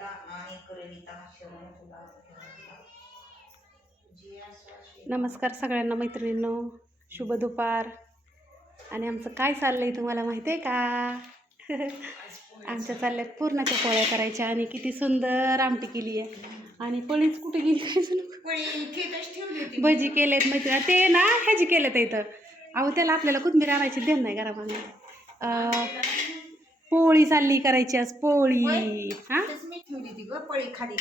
कविता आणि कविता नमस्कार सगळ्यांना मैत्रिणींनो. शुभ दुपार. आणि आमचं काय चाललंय तुम्हाला माहिती आहे का? आमच्या चालल्यात पूर्णाच्या पोळ्या करायच्या आणि किती सुंदर आमटी केली आहे. आणि पळीच कुठे गेली भजी केलेत मैत्रिणी. ते ना ह्याची केलेत इथं. अहो त्याला आपल्याला कोथिंबीर आणायची देण नाही घरामध्ये. अं, पोळी चालली करायची आज पोळी. हां? ठेवली ग पळी खाली.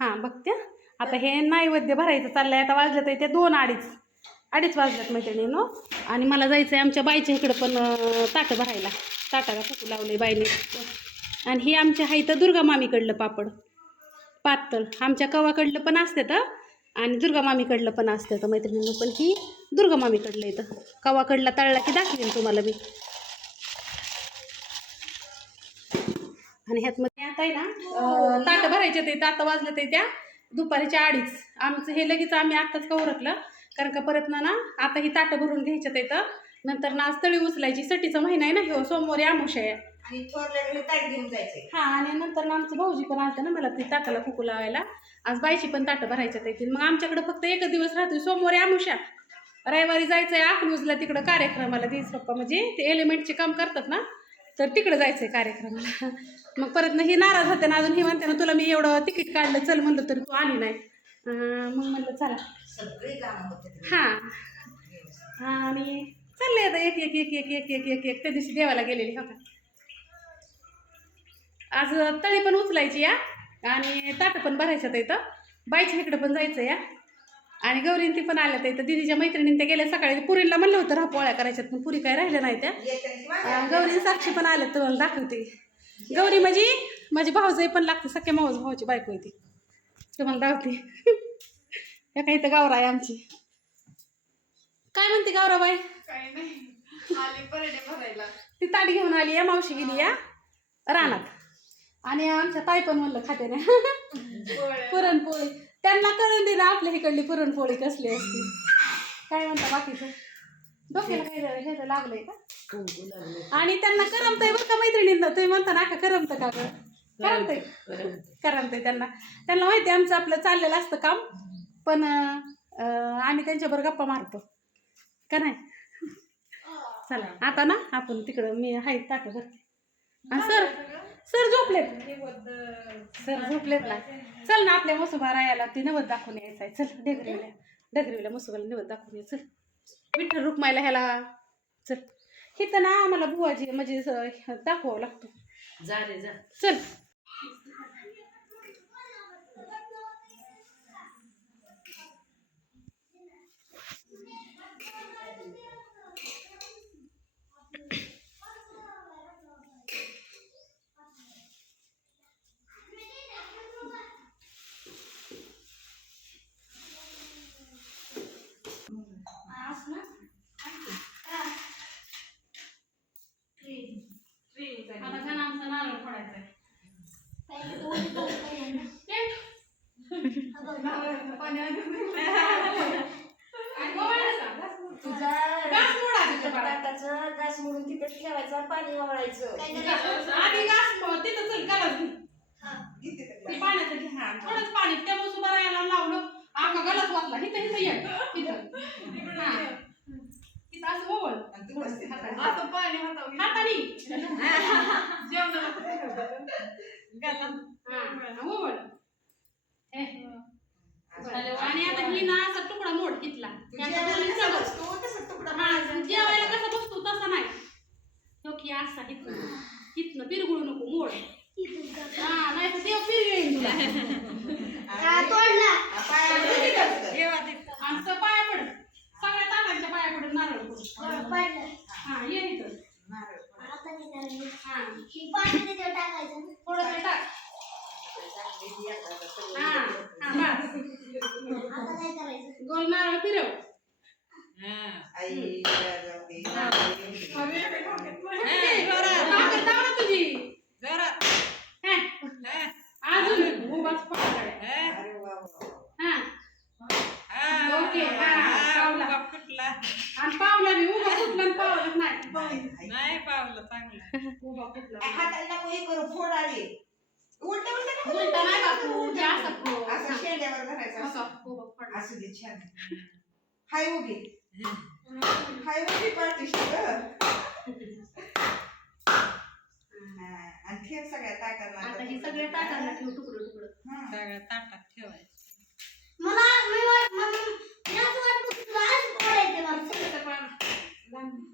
हां बघत्या आता हे नैवेद्य भरायचं चाललंय. आता वाजलं तर ते दोन अडीच. अडीच वाजल्यात मैत्रिणीनो आणि मला जायचं आहे आमच्या बाईच्या इकडं पण ताटं भरायला. ताटाला फुकू लावले बाईने. आणि हे आमच्या हा तर दुर्गा मामीकडलं पापड. पातळ. आमच्या कवाकडलं पण असते तर आणि दुर्गा मामीकडलं पण असतं तर मैत्रिणींनो पण ही दुर्गा मामीकडलं इथं. कवाकडला तळला की दाखवेन तुम्हाला मी. आणि ह्यात आता आहे ना अं, ताटं भरायचे ते ताटं वाजले ते त्या दुपारीच्या अडीच. आमचं हे लगेच आम्ही आत्ताच का उरकलं कारण का परत ना ना आता ही ताटं भरून घ्यायच्यात इथं नंतर ना आज तळी उचलायची सटीचा महिना आहे ना ह्यो सोमवारी आमुष आहे. आणि ताट घेऊन जायचे हा आणि नंतर ना आमचं भाऊजी पण आलतं ना मला ती ताटाला फुकू लावायला. आज बाईची पण ताटं भरायच्यात येतील मग आमच्याकडे फक्त एकच दिवस राहतो सोमवारी आमुषा रविवारी जायचंय अकलूजला तिकडं कार्यक्रमाला दिस पप्पा म्हणजे ते एलिमेंटचे काम करतात ना. तर तिकडं जायचंय कार्यक्रमाला. मग परत ना ही नाराज होते ना अजून ही म्हणते ना तुला मी एवढं तिकीट काढलं चल म्हणलं तरी तू आली नाही. मग म्हणलं चला. सगळी कामं होते हां. आणि चाललंय आता एक एक एक एक एक एक एक एक. त्या दिवशी देवाला गेलेली हो का? आज तळी पण उचलायची या. आणि ताटं पण भरायच्यात इथं बाईच्या इकडं पण जायचं या. आणि गौरीन ती पण आल्या इथं. दिदीच्या मैत्रिणीन त्या गेल्या सकाळी. पुरीला म्हणलं होतं राहा पोळ्या करायच्यात पण पुरी काय राहिल्या नाही त्या. गौरी साक्षी पण आल्या तर दाखवते. गौरी माझी माझी भाऊजाई पण लागते सख्या मावस भावाची बायको आहे ती. तुम्हाला दाखवते. या काही तर गावरा आहे आमची. काय म्हणते गावराबाई? ती ताट घेऊन आली या मावशी गेली या रानात. आणि आमच्या ताई पण म्हणलं खाते ना पुरणपोळी. त्यांना कळून दे ना आपल्या इकडली पुरणपोळी कसली असते. काय म्हणता बाकीचं? डोक्याला काय झालं हे तर लागलंय का? आणि त्यांना करमतंय बरं का मैत्रिणींना? तुम्ही म्हणता ना का करमतं का गं? करमतंय. करमतंय. त्यांना. त्यांना माहिती आहे आमचं आपलं चाललेलं असतं काम पण आम्ही त्यांच्याबरोबर गप्पा मारतो. का नाही? चला आता ना आपण तिकडं मी हाय ताटं भरते. सर. सर झोपलेत. सर झोपलेत ना. चल ना आपल्या मसुबा रायाला ती नवद दाखवून यायचं आहे चल डेगरीला डेगरीला मसुबाला नवद दाखवून ये. चल. विठ्ठल रुक्मायला ह्याला. चल. इथं ना आम्हाला बुवाजी म्हणजे दाखवावं लागतो. जा रे जा. चल. तिकडे ठेवायचा पाणी वाळायचं. आधी घास तिथं चल थोडंच पाणी त्यामुळे उभं राहायला लावलं. आंगा गलत वाचला. हिथं ये. तिथं तिथं असं ओवळ पाणी हातानी. ओवळ आणि आता ही ना असा तुकडा मोठ घेतला. असा हिथनं हिथनं पिरगुळू नको मोड. हा नाही तर देव पिरगळीन तुला. आमचं पाया पड. सगळ्या ताटांच्या पाया पडून नारळ पड. हा ये इथं. हा. थोडंसं टाक. हा हा बस. गोल नारळ फिरव आई हाताला हे करू फोड आली. उलट उलट नाही बापू, उलटं असं असं शेंड्यावर धरायचं हो, असं. हो, असू दे छान. हाय उभी. हाय उभी पार्टी आणि थेट सगळ्या आता हे सगळे टाकांना टाकांना ठेव तुकडं तुकडं. हा. ताटात ठेवायचं. मला मी वाट- मला- मलाच वाटलं आज बोलायचं मला. सगळं पान.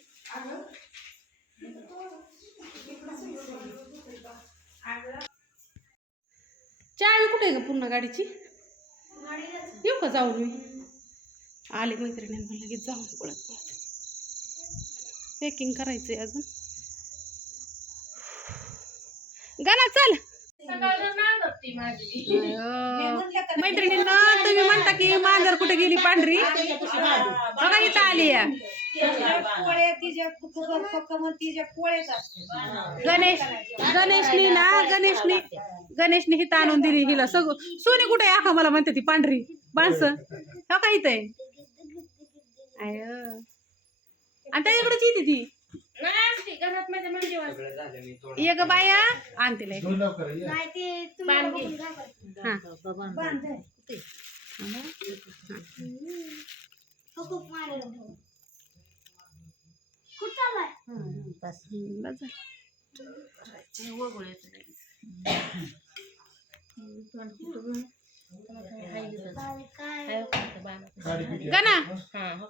चावी कुठे आहे ग पूर्ण गाडीची? येऊ का जाऊन मी? आले मैत्रिणी मला लगेच जाऊन पळत पळत. पॅकिंग करायचंय अजून. गाना चल. मैत्रिणींना तुम्ही म्हणता की मांजर कुठे गेली पांढरी? बघा इथं आली या पोळ्या तिच्या फक्त मग तिच्या पोळ्याच असते गणेश गणेशनी ना गणेशनी गणेशनी हिथं आणून दिली हिला. सगळं सोनी कुठे आहे? आखा मला म्हणते ती पांढरी. माणसं. हो का इथं आय आणि त्या इकडेच येते ती. ये ग बाया. आणते काय हा हो खूप मारेल हो. कुठं चाललाय बस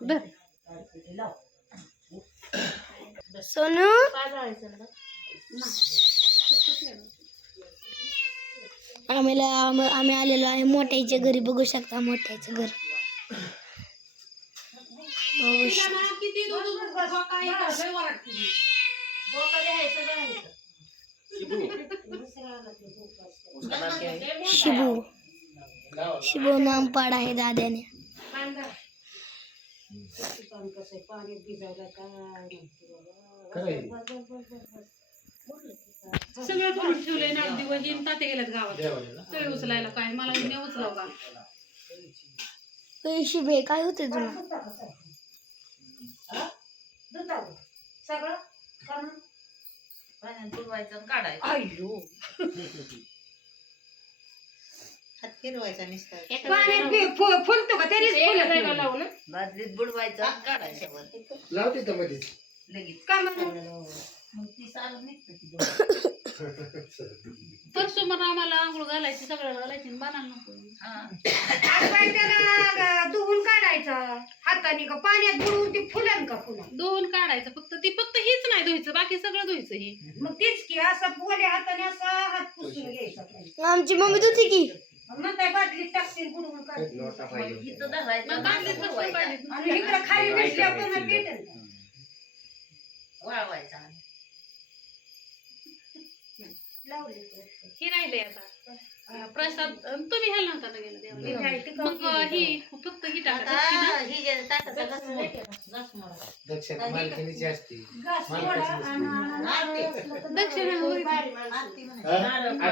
धर. सोनू? आम्हाला आम्ही आलेलो आहे मोठ्याच्या घरी. बघू शकता मोठ्याचं घर. बघू शिबू. शिबू. नाम पाड आहे दाद्याने. सगळं भरून ठेवलंय ना दिवस येईन ताते गेल्यात गावात. सगळे उचलायला काय? मला नाही उचलाव का? शिबे काय होते तुला. सगळं? पाण्यात बुडवायचं आणि काढायचं. हात फिरवायचा नुसता. पाण्यात बी फु- फुलतो का तरीच फुलत नाही. बादलीत बुडवायचं आणि काढायचं. वर. लावते मध्येच. लगेच. का म्हणून? मग ती निघतं. तर समोर आम्हाला आंघोळ घालायची सगळं घालायची आणि बाणाला नको. हा. हातपाय त्याला धुवून काढायचं? हाताने का पाण्यात बुडवून ती फुलन का फुलं दोन काढायचं फक्त ती फक्त हीच नाही धुवायचं बाकी सगळं धुवायचं ही. मग तेच की असं पोले हाताने असं हात पुसून घ्यायचा आमची मम्मी धुती की. मग काय बाटलीत टाकतील बुडवून काढतील नोटा पाहिजे इथं धरायचं मग बादलीत आणि इकडं खाली पेटेल वाळवायचं आणि. ही राहिले आता. प्रसाद तुम्ही ह्याला नव्हता ना गेला हे देवाला. मग ही फक्त ही टाका. ही. दक्षिण. मालकीनीची असते. दक्षिणा नारळ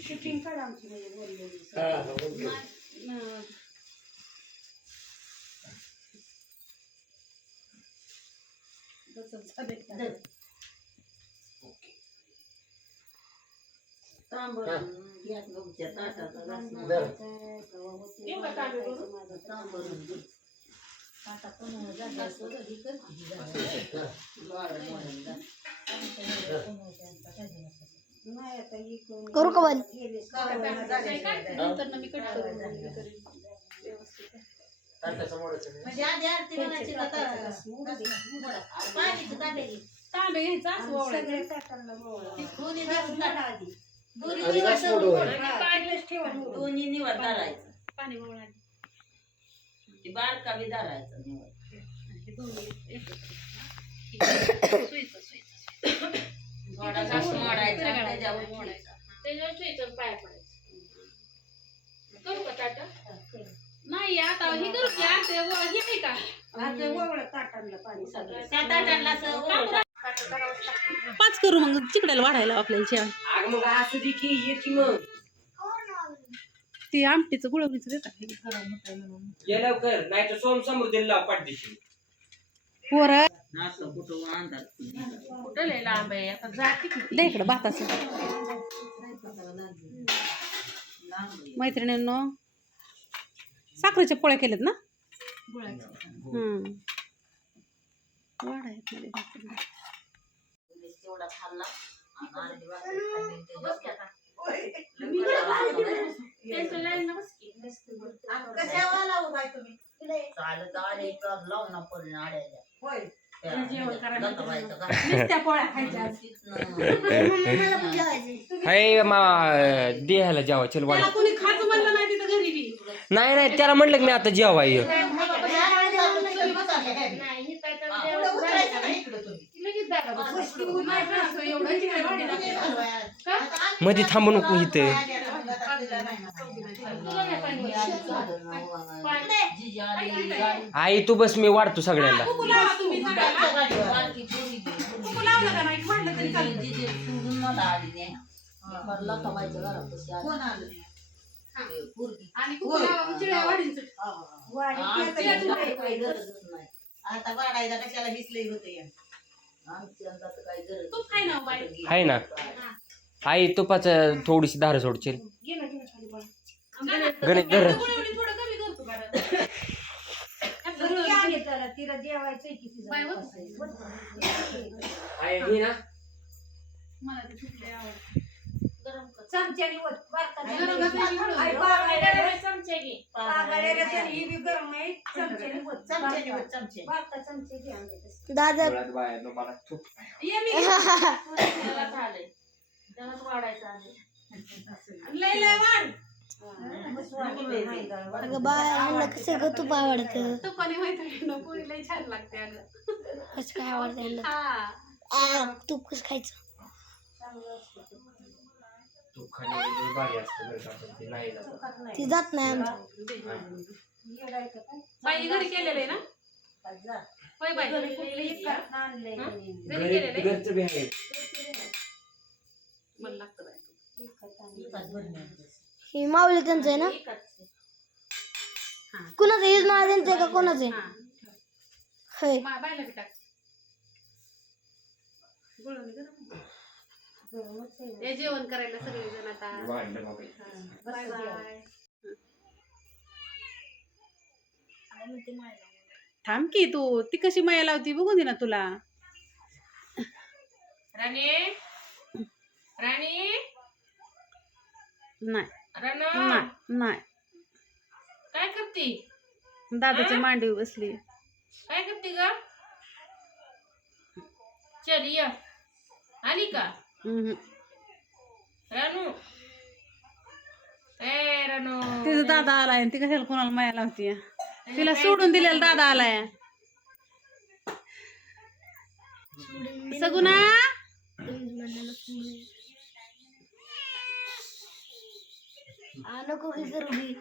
शूटिंग काढ आमची म्हणजे. हा, हा, गहूच्या ताटाचा घास करू. का बंद. म्हणजे आधी आरती म्हणायची का तर- पाणीचं तांबे घ्यायचा दोन्ही घासून टाका आधी. दोन्ही निवड. दोन्ही निवड पाणी. ती बारका बी धरायचा हे मोडायचा त्याच्यावर सुईचं पाया पडायचं. करू का ताटा? नाही आता हे करू की आता हे आहे का? आता ओवळं ताटांना पाणी सगळं. त्या ताटांना असं ओळख. पाच करू मग तिकडेला वाढायला आपल्याला मग असू दे की ये की मग. ती आमटीचं गुळवणीचं देतात. ये लवकर नाही तर सोम समृद्धीला लाव पाठदिशी. पोरं. असं कुठं अंधार. कुठं लय लांब आहे? आता जाते किती दे इकडं भाताचं. मैत्रिणींनो साखरेच्या पोळ्या केल्यात ना? हम्म. वाढायत मध्ये. भाकरी. तेवढा खाल्ला. आणि अर्धी वाटी खाल्ली. ते डोक्यात. होय. त्यांच्या लाईनला बस की. तुम्ही चालत आले लावून पडून आड्याच्या होय. हाय मा देहाला जेवा चल नाही तिथं घरी बी नाही नाही त्याला म्हटलं की मी आता जेवा ये. लगेच मध्ये थांबू नको इथे. आई तू बस मी वाढतो सगळ्यांना. का आता वाढायला कशाला होतं या आमची काही गरज आहे ना. आई तुपाचं थोडीशी धार सोडशील. गणेश धर ही ना. ही. दादा. त्यालाच वाढायचं आहे. लय लय वाढ. अगं बाय ह्यांना कसं ग तूप आवडतं तुपाने मैत्रिणीनं पोळी लय छान लागते अगं. कसं काय आवडतं हा. तूप कसं खायचं ते नाही जात. नाही. ती जात नाही आमचं? बाई घरी केलेलं आहे ना बाई? कोणी. घरी घरी केलेलं आहे? मला लागतं आणलंय. ही माऊली त्यांचं आहे ना? कुणाचं हेच नाव त्यांचं आहे का कोणाचं आहे? हा. होय. मा- बायला बी टाक. गुळवणी गरम. गरमच आहे. हे जेवण करायला सगळे जण आता बाय बाय. थांब की तू. ती कशी माया लावती बघून दे ना तुला. राणी? राणी? नाही. नाही नाही. काय करते? दादाच्या मांडीवर बसली. काय करते ग? चल या. आली का? हम्म. रानू. ए रानू. तिचा दादा आलाय आणि ती कशाला कोणाला माया लावती तिला सोडून दिलेला दादा आलाय. सगुना? नको की करू मी